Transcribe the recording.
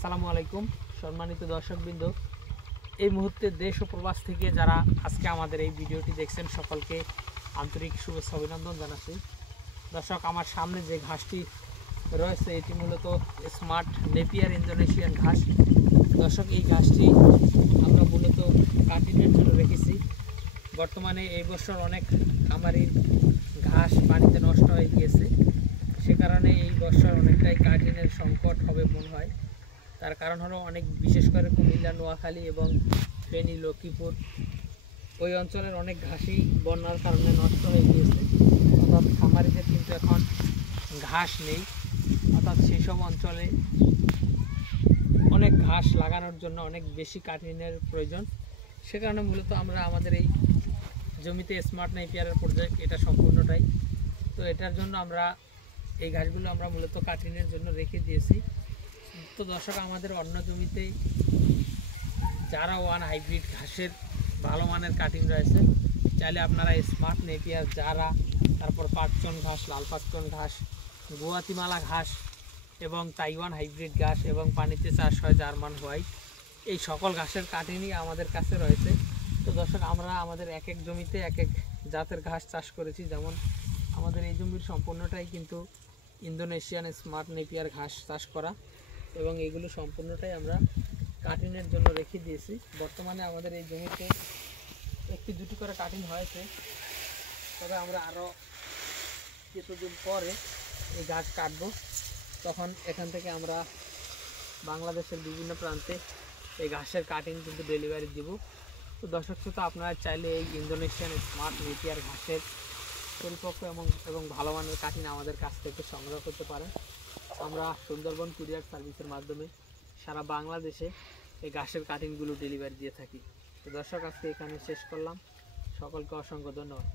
আসসালামু আলাইকুম সম্মানিত দর্শকবৃন্দ, এই মুহূর্তে দেশ ও প্রবাস থেকে যারা আজকে আমাদের এই ভিডিওটি দেখছেন সকলকে আন্তরিক শুভেচ্ছা অভিনন্দন জানাচ্ছি। দর্শক, আমার সামনে যে ঘাসটি রয়েছে এটি মূলত স্মার্ট নেপিয়ার ইন্দোনেশিয়ান ঘাস। দর্শক, এই ঘাসটি আমরা মূলত কাটিংয়ের জন্য রেখেছি। বর্তমানে এই বছর অনেক খামারির ঘাস পানিতে নষ্ট হয়ে গিয়েছে, সে কারণে এই বছর অনেকটাই কাটিংয়ের সংকট হবে মনে হয়। তার কারণ হলো অনেক, বিশেষ করে কুমিল্লা, নোয়াখালী এবং ফেনী, লক্ষ্মীপুর ওই অঞ্চলের অনেক ঘাসই বন্যার কারণে নষ্ট হয়ে গিয়েছে। অর্থাৎ খামারিদের কিন্তু এখন ঘাস নেই, অর্থাৎ সেই সব অঞ্চলে অনেক ঘাস লাগানোর জন্য অনেক বেশি কাটিংয়ের প্রয়োজন। সে কারণে মূলত আমরা আমাদের এই জমিতে স্মার্ট নেপিয়ারের প্রজেক্ট এটা সম্পূর্ণটাই। তো এটার জন্য আমরা এই ঘাসগুলো আমরা মূলত কাটিংয়ের জন্য রেখে দিয়েছি। তো দর্শক, আমাদের অন্য জমিতে যারা ওয়ান হাইব্রিড ঘাসের ভালো মানের কাটিং রয়েছে, চাইলে আপনারা স্মার্ট নেপিয়ার, যারা, তারপর পাঁচচন ঘাস, লাল পাঁচচন ঘাস, গুয়াতিমালা ঘাস এবং তাইওয়ান হাইব্রিড ঘাস এবং পানিতে চাষ হয় জার্মান হোয়াইট, এই সকল ঘাসের কাটিংই আমাদের কাছে রয়েছে। তো দর্শক, আমরা আমাদের এক এক জমিতে এক এক জাতের ঘাস চাষ করেছি। যেমন আমাদের এই জমির সম্পূর্ণটাই কিন্তু ইন্দোনেশিয়ান স্মার্ট নেপিয়ার ঘাস চাষ করা, এবং এগুলো সম্পূর্ণটাই আমরা কাটিংয়ের জন্য রেখে দিয়েছি। বর্তমানে আমাদের এই জমিতে একটি দুটি করে কাটিং হয়েছে, তবে আমরা আরও কিছুদিন পরে এই ঘাস কাটবো, তখন এখান থেকে আমরা বাংলাদেশের বিভিন্ন প্রান্তে এই ঘাসের কাটিং কিন্তু ডেলিভারি দিব। তো দর্শক শ্রোতা, আপনারা চাইলে এই ইন্দোনেশিয়ান স্মার্ট নেপিয়ার ঘাসের পরিপক্ক এবং ভালো মানের কাটিং আমাদের কাছ থেকে সংগ্রহ করতে পারেন। আমরা সুন্দরবন কুরিয়ার সার্ভিসের মাধ্যমে সারা বাংলাদেশে এই ঘাসের কাটিংগুলো ডেলিভারি দিয়ে থাকি। তো দর্শক, আজকে এখানে শেষ করলাম। সকলকে অসংখ্য ধন্যবাদ।